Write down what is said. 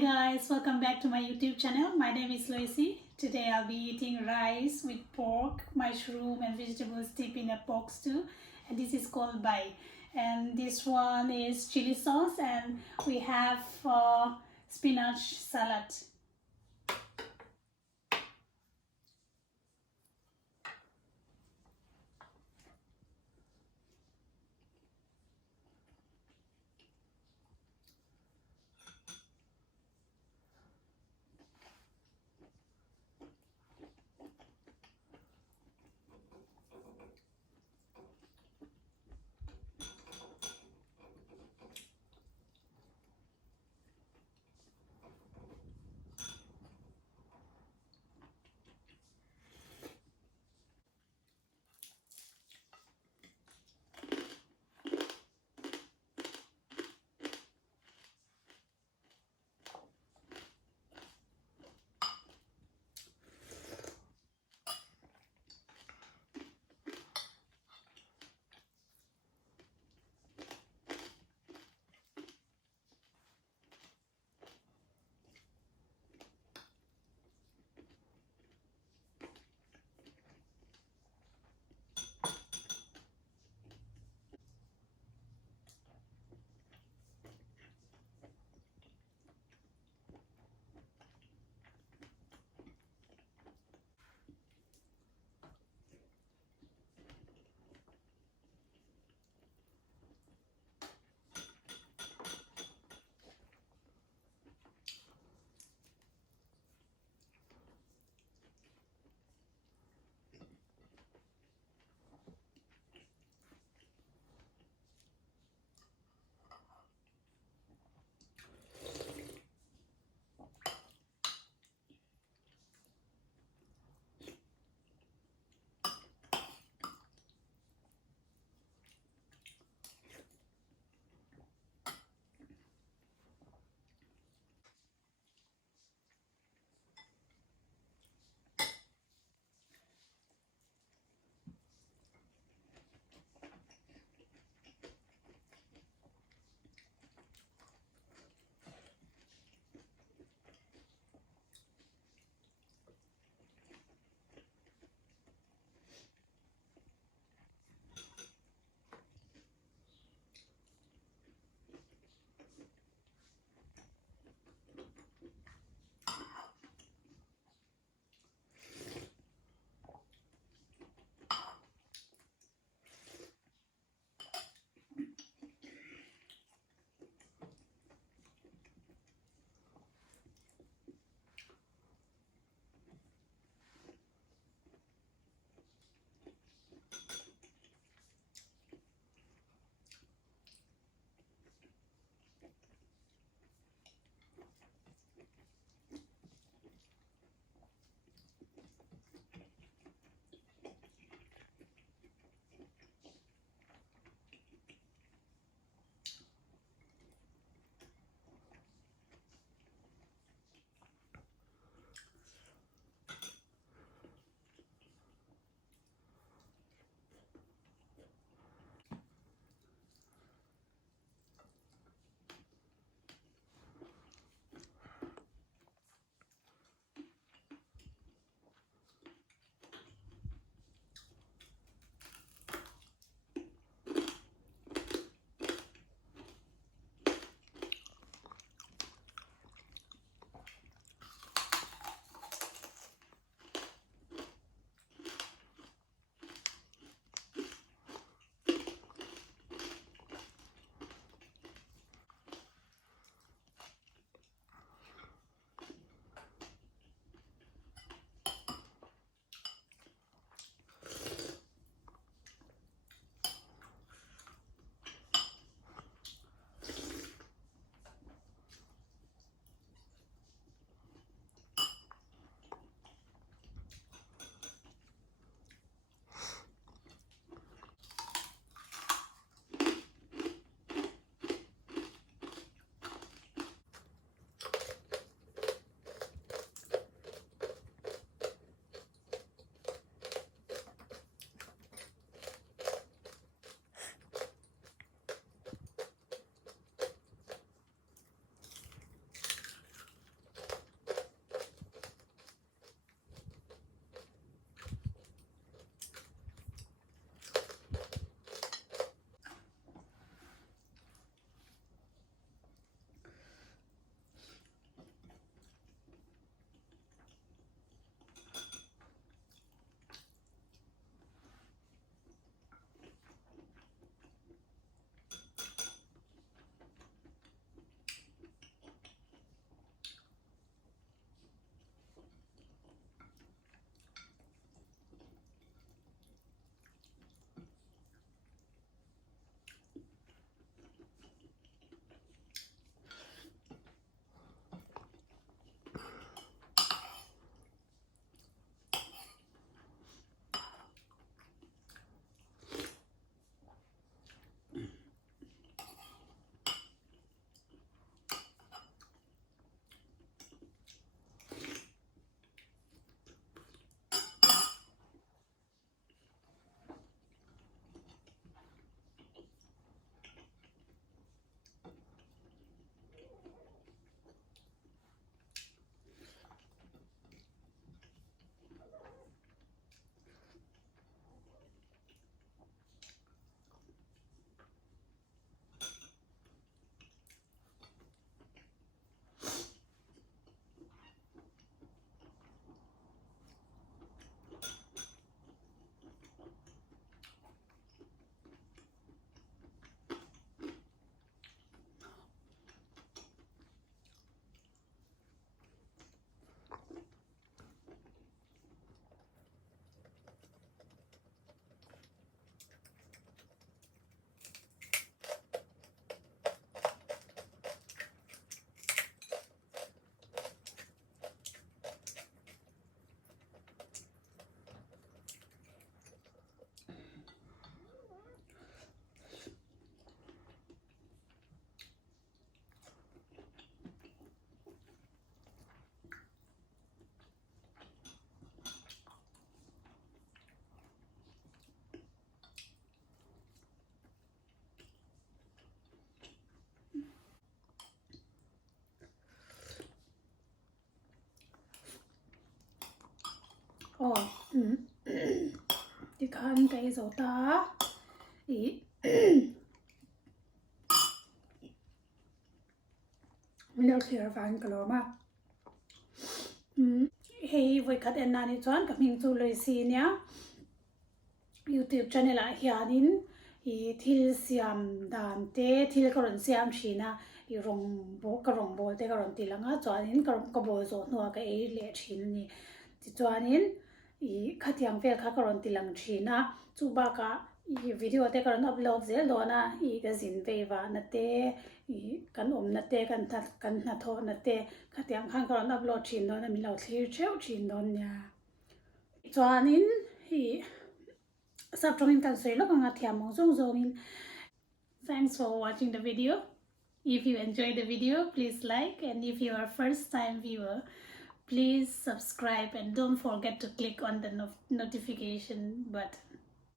guys, welcome back to my YouTube channel. My name is Lucy. Today I'll be eating rice with pork, mushroom and vegetables dipped in a pork stew, and this is called bai. And this one is chili sauce, and we have spinach salad. 哦，你看这手打，咦，mình được hiểu phản cái mà hey với các anh này chọn các mình tu lời xin nhá YouTube channel là hianin i thil siam dan te thil karon siam shina i rong bo karong bol te karon tilanga chuanin karon ka bol zo nuwa ka e le thin ni ti chuanin i khatiang vel kha karon tilang thina chu ba ka i video te karon upload zel do na i ka zin ve wa na te i kan om na te kan na tho na te khatiang khang karon upload thin do na mi lo clear cheu thin don nya chuanin i subtramin kan soi lo nga thiam mong zong zong in. Thanks for watching the video. If you enjoyed the video, please like, and if you are a first time viewer, please subscribe and don't forget to click on the notification button.